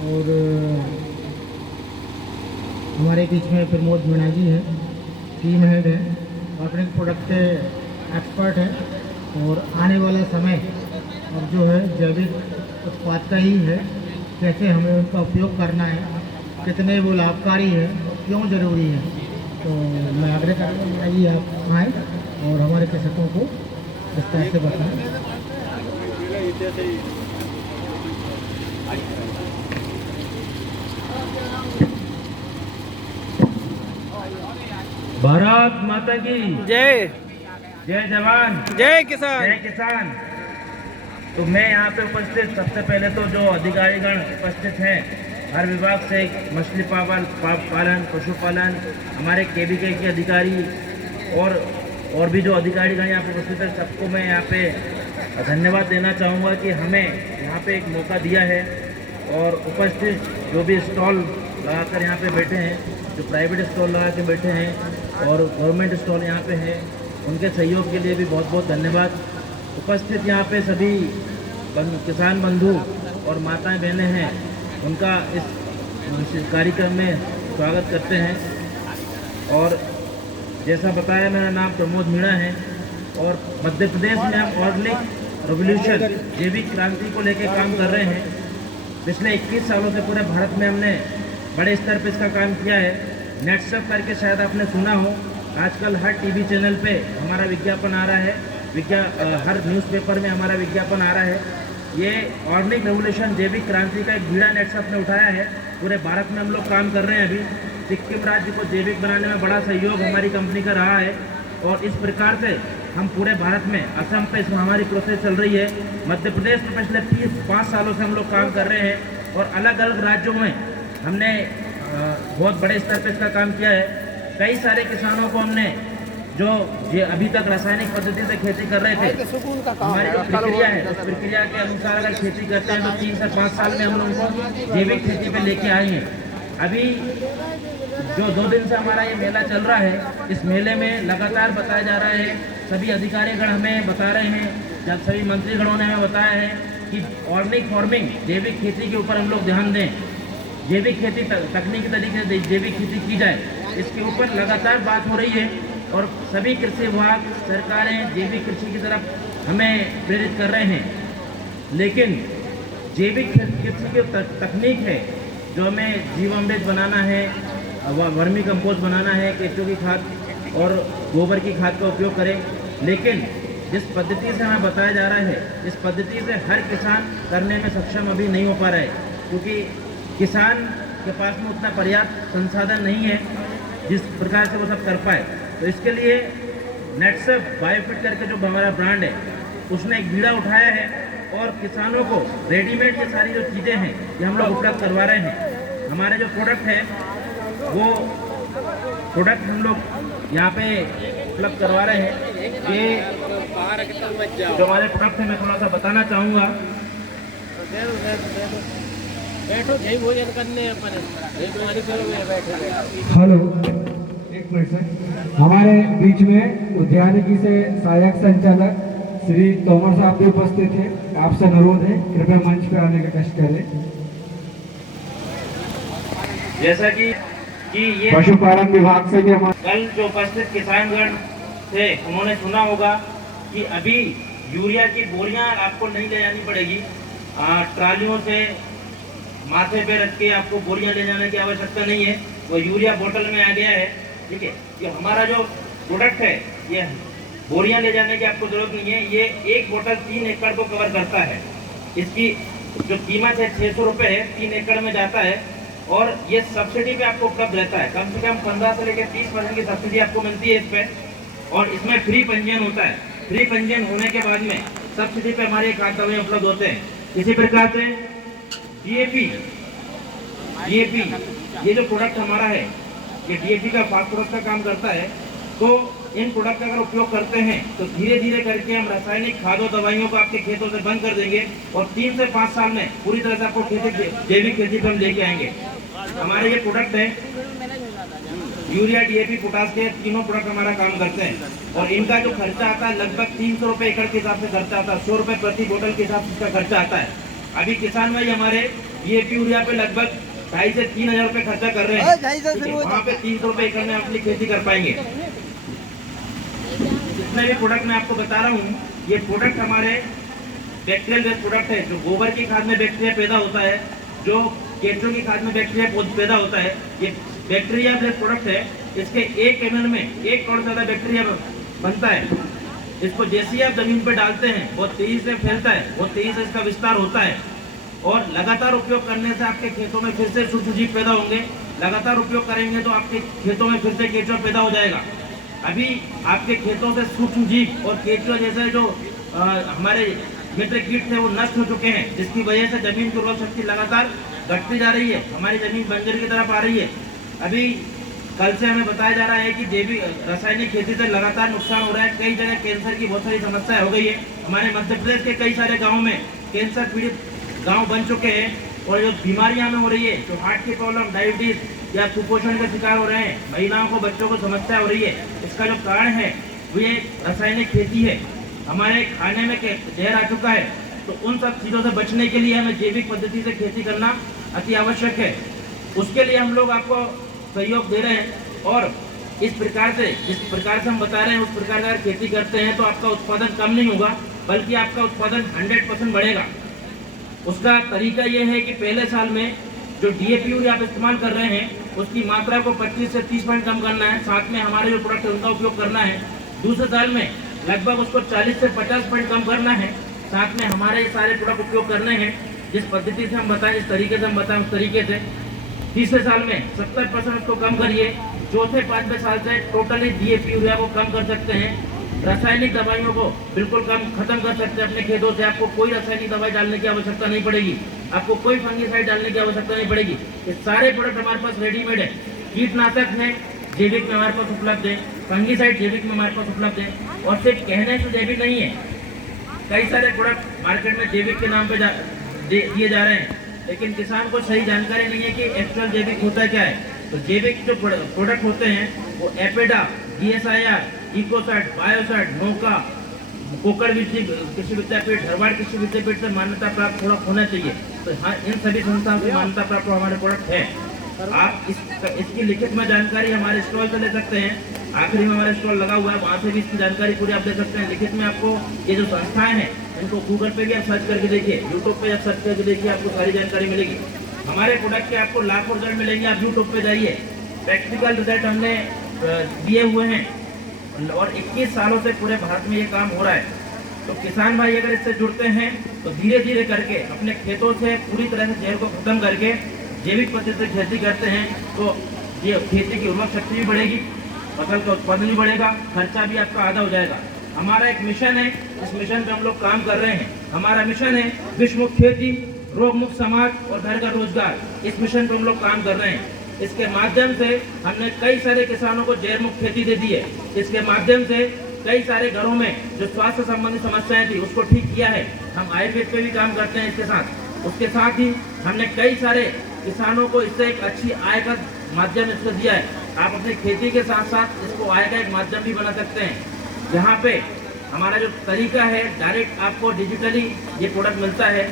और हमारे बीच में प्रमोद मीणा जी हैं, टीम हेड है, ऑर्गेनिक प्रोडक्ट के एक्सपर्ट है। और आने वाला समय अब जो है जैविक उत्पाद का ही है, कैसे हमें उनका उपयोग करना है, कितने वो लाभकारी है, क्यों ज़रूरी है। तो मैं आग्रह करूँगा मीणा जी आप आएँ और हमारे कृषकों को विस्तार से बताएँ। भारत माता की जय। जय जवान जय किसान। जय किसान। तो मैं यहाँ पे उपस्थित सबसे पहले तो जो अधिकारीगण उपस्थित हैं हर विभाग से, मछली पालन, पशुपालन, हमारे केबीके के अधिकारी और भी जो अधिकारीगण यहाँ पे उपस्थित है, सबको मैं यहाँ पे धन्यवाद देना चाहूँगा कि हमें यहाँ पे एक मौका दिया है। और उपस्थित जो भी स्टॉल लगाकर यहाँ पे बैठे हैं, जो प्राइवेट स्टॉल लगा के बैठे हैं और गवर्नमेंट स्टॉल यहाँ पे हैं, उनके सहयोग के लिए भी बहुत बहुत धन्यवाद। उपस्थित यहाँ पे सभी किसान बंधु और माताएं बहनें हैं, उनका इस कार्यक्रम में स्वागत करते हैं। और जैसा बताया, मेरा नाम प्रमोद मीणा है और मध्य प्रदेश में हम ऑर्गेनिक रेवोल्यूशन जैविक क्रांति को लेकर काम कर रहे हैं। पिछले 21 सालों से पूरे भारत में हमने बड़े स्तर पर इसका काम किया है। नेटसप करके शायद आपने सुना हो, आजकल हर टीवी चैनल पे हमारा विज्ञापन आ रहा है, हर न्यूज़पेपर में हमारा विज्ञापन आ रहा है। ये ऑर्गेनिक रेवोल्यूशन जैविक क्रांति का एक बीड़ा नेटसप ने उठाया है। पूरे भारत में हम लोग काम कर रहे हैं। अभी सिक्किम राज्य को जैविक बनाने में बड़ा सहयोग हमारी कंपनी का रहा है और इस प्रकार से हम पूरे भारत में, असम पे हमारी प्रोसेस चल रही है। मध्य प्रदेश में पिछले 5 सालों से हम लोग काम कर रहे हैं और अलग अलग राज्यों में हमने बहुत बड़े स्तर पर इसका काम किया है। कई सारे किसानों को हमने जो अभी तक रासायनिक पद्धति से खेती कर रहे थे, हमारी जो प्रक्रिया है उस प्रक्रिया के अनुसार अगर खेती करते हैं तो 3 से 5 साल में हम लोग उनको जैविक खेती पे लेके आए हैं। अभी जो 2 दिन से हमारा ये मेला चल रहा है, इस मेले में लगातार बताया जा रहा है, सभी अधिकारीगण हमें बता रहे हैं, जब सभी मंत्रीगणों ने हमें बताया है कि ऑर्गेनिक फार्मिंग जैविक खेती के ऊपर हम लोग ध्यान दें, जैविक खेती तकनीकी तरीके से जैविक खेती की जाए, इसके ऊपर लगातार बात हो रही है। और सभी कृषि विभाग, सरकारें जैविक कृषि की तरफ हमें प्रेरित कर रहे हैं। लेकिन जैविक कृषि की तकनीक है, जो हमें जीवामृत बनाना है, वर्मी कंपोस्ट बनाना है, केंचुओं की खाद और गोबर की खाद का उपयोग करें। लेकिन जिस पद्धति से हमें बताया जा रहा है, इस पद्धति से हर किसान करने में सक्षम अभी नहीं हो पा रहा है, क्योंकि किसान के पास में उतना पर्याप्त संसाधन नहीं है जिस प्रकार से वो सब कर पाए। तो इसके लिए नेटसप बायोफिट करके जो हमारा ब्रांड है, उसने एक बीड़ा उठाया है और किसानों को रेडीमेड ये सारी जो चीज़ें हैं ये हम लोग उपलब्ध करवा रहे हैं। हमारे जो प्रोडक्ट है वो प्रोडक्ट हम लोग यहाँ पे उपलब्ध करवा रहे हैं। ये जो हमारे प्रोडक्ट है मैं थोड़ा सा बताना चाहूँगा। हेलो, एक मिनट सर। हमारे बीच में उद्यानिकी से सहायक संचालक श्री तोमर साहब भी उपस्थित हैं। आपसे अनुरोध है, कृपया मंच पे आने का कष्ट करें। जैसा कि ये पशुपालन विभाग से भी हमारे कल जो उपस्थित किसानगण थे, उन्होंने सुना होगा कि अभी यूरिया की बोरियां आपको नहीं ले जानी पड़ेगी, ट्रालियों से माथे पे रख के आपको बोरियां ले जाने की आवश्यकता नहीं है, वो यूरिया बोतल में आ गया है। ठीक है, ये हमारा जो प्रोडक्ट है, ये बोरियां ले जाने की आपको जरूरत नहीं है। ये एक बोतल 3 एकड़ को कवर करता है। इसकी जो कीमत है 600 रुपये है, 3 एकड़ में जाता है और ये सब्सिडी पे आपको उपलब्ध रहता है। कम से कम 15 से लेकर 30% की सब्सिडी आपको मिलती है इस पे, और इसमें फ्री पंजीयन होता है। फ्री पंजीयन होने के बाद में सब्सिडी पे हमारे खाद दवाएं उपलब्ध होते हैं। इसी प्रकार से डीएपी ये जो प्रोडक्ट हमारा है, ये डीएपी का फास्फोरस का काम करता है। तो इन प्रोडक्ट का अगर उपयोग करते हैं तो धीरे धीरे करके हम रासायनिक खादों दवाइयों को आपके खेतों से बंद कर देंगे और 3 से 5 साल में पूरी तरह से आपको जैविक खेती पर हम लेके आएंगे। हमारे ये प्रोडक्ट है, यूरिया, डीएपी, पोटास के तीनों प्रोडक्ट हमारा काम करते हैं और इनका जो खर्चा आता है लगभग 300 रुपये एकड़ के हिसाब से खर्चा आता है। 100 रुपये प्रति बोतल के हिसाब से इसका खर्चा आता है। अभी किसान भाई हमारे DAP यूरिया पे लगभग 2,500 से 3,000 रुपए खर्चा कर रहे हैं, वहाँ पे 300 रुपए एकड़ में अपनी खेती कर पाएंगे। जितने भी प्रोडक्ट मैं आपको बता रहा हूँ, ये प्रोडक्ट हमारे बैक्टीरियल बेस्ड प्रोडक्ट है। जो गोबर की खाद में बैक्टीरिया पैदा होता है, जो केंचुओं की खाद में बैक्टीरिया पैदा होता है, ये बैक्टीरिया बेस्ड प्रोडक्ट है। इसके 1 ml में 1 करोड़ से ज़्यादा बैक्टीरिया बनता है। इसको जैसे ही आप जमीन पर डालते हैं बहुत तेजी से फैलता है, बहुत तेजी से इसका विस्तार होता है और लगातार उपयोग करने से आपके खेतों में फिर से सूक्ष्मजीव पैदा होंगे। लगातार उपयोग करेंगे तो आपके खेतों में फिर से केंचुआ पैदा हो जाएगा। अभी आपके खेतों से सूक्ष्मजीव और केंचुआ जैसे जो हमारे मित्र कीट थे वो नष्ट हो चुके हैं, जिसकी वजह से जमीन की उर्वरक शक्ति लगातार घटती जा रही है, हमारी जमीन बंजर की तरफ आ रही है। अभी कल से हमें बताया जा रहा है कि जैविक रासायनिक खेती से लगातार नुकसान हो रहा है। कई जगह कैंसर की बहुत सारी समस्या हो गई है। हमारे मध्य प्रदेश के कई सारे गाँव में कैंसर पीड़ित गांव बन चुके हैं और जो बीमारियां में हो रही है, जो हार्ट की प्रॉब्लम, डायबिटीज या कुपोषण के शिकार हो रहे हैं, महिलाओं को, बच्चों को समस्या हो रही है, इसका जो कारण है वो ये रासायनिक खेती है। हमारे खाने में जहर आ चुका है, तो उन सब चीज़ों से बचने के लिए हमें जैविक पद्धति से खेती करना अति आवश्यक है। उसके लिए हम लोग आपको सहयोग दे रहे हैं और इस प्रकार से, जिस प्रकार से हम बता रहे हैं उस प्रकार से अगर खेती करते हैं तो आपका उत्पादन कम नहीं होगा, बल्कि आपका उत्पादन 100% बढ़ेगा। उसका तरीका ये है कि पहले साल में जो DAP यूरिया आप इस्तेमाल कर रहे हैं उसकी मात्रा को 25 से 30% कम करना है, साथ में हमारे जो प्रोडक्ट है उनका उपयोग करना है। दूसरे साल में लगभग उसको 40 से 50% कम करना है, साथ में हमारे ये सारे प्रोडक्ट उपयोग करने हैं जिस पद्धति से हम बताएं, जिस तरीके से हम बताएं उस तरीके से। तीसरे साल में 70% उसको कम करिए। चौथे 5वें साल से टोटली DAP यूरिया को कम कर सकते हैं, रासायनिक दवाइयों को बिल्कुल खत्म कर सकते हैं अपने खेतों से। आपको कोई रासायनिक दवाई डालने की आवश्यकता नहीं पड़ेगी, आपको कोई फंगीसाइड डालने की आवश्यकता नहीं पड़ेगी। ये सारे प्रोडक्ट हमारे पास रेडीमेड है। कीटनाशक है जैविक में हमारे पास उपलब्ध है, फंगीसाइड जैविक में हमारे पास उपलब्ध है, और सिर्फ कहने से जैविक नहीं है। कई सारे प्रोडक्ट मार्केट में जैविक के नाम पे दिए जा रहे हैं, लेकिन किसान को सही जानकारी नहीं है कि एक्चुअल जैविक होता क्या है। तो जैविक जो प्रोडक्ट होते हैं वो एपेडा, GSIR, इकोसर्ट, बायोसर्ट, नौका, कोकड़ कृषि विद्यापीठ, धरवाड़ कृषि विद्यापीठ से मान्यता प्राप्त थोड़ा होना चाहिए। तो हाँ, इन सभी संस्थाओं से मान्यता प्राप्त हमारे प्रोडक्ट है। आप इसकी लिखित में जानकारी हमारे स्टॉल से ले सकते हैं। आखिरी में हमारा स्टॉल लगा हुआ है, वहाँ से भी इसकी जानकारी पूरी आप ले सकते हैं। लिखित में आपको ये जो संस्थाएं हैं इनको गूगल पे भी आप सर्च करके देखिए, यूट्यूब पे आप सर्च करके देखिए, आपको सारी जानकारी मिलेगी। हमारे प्रोडक्ट के आपको लाखों रिजल्ट मिलेंगे। आप यूट्यूब पे जाइए, प्रैक्टिकल रिजल्ट हमने दिए हुए हैं और 21 सालों से पूरे भारत में ये काम हो रहा है। तो किसान भाई अगर इससे जुड़ते हैं तो धीरे धीरे करके अपने खेतों से पूरी तरह से जहर को खत्म करके जैविक पद्धति से खेती करते हैं तो ये खेती की उर्वरक शक्ति भी बढ़ेगी, फसल का उत्पादन भी बढ़ेगा, खर्चा भी आपका आधा हो जाएगा। हमारा एक मिशन है, इस मिशन पे हम लोग काम कर रहे हैं। हमारा मिशन है विश्व मुक्त खेती, रोग मुक्त समाज और घर का रोजगार। इस मिशन पे हम लोग काम कर रहे हैं। इसके माध्यम से हमने कई सारे किसानों को जहर मुक्त खेती दे दी है। इसके माध्यम से कई सारे घरों में जो स्वास्थ्य संबंधी समस्याएं थी उसको ठीक किया है। हम आयुर्वेद पे भी काम करते हैं इसके साथ। उसके साथ ही हमने कई सारे किसानों को इससे एक अच्छी आय का माध्यम इसको दिया है। आप अपनी खेती के साथ साथ इसको आय का एक माध्यम भी बना सकते हैं। यहाँ पे हमारा जो तरीका है, डायरेक्ट आपको डिजिटली ये प्रोडक्ट मिलता है।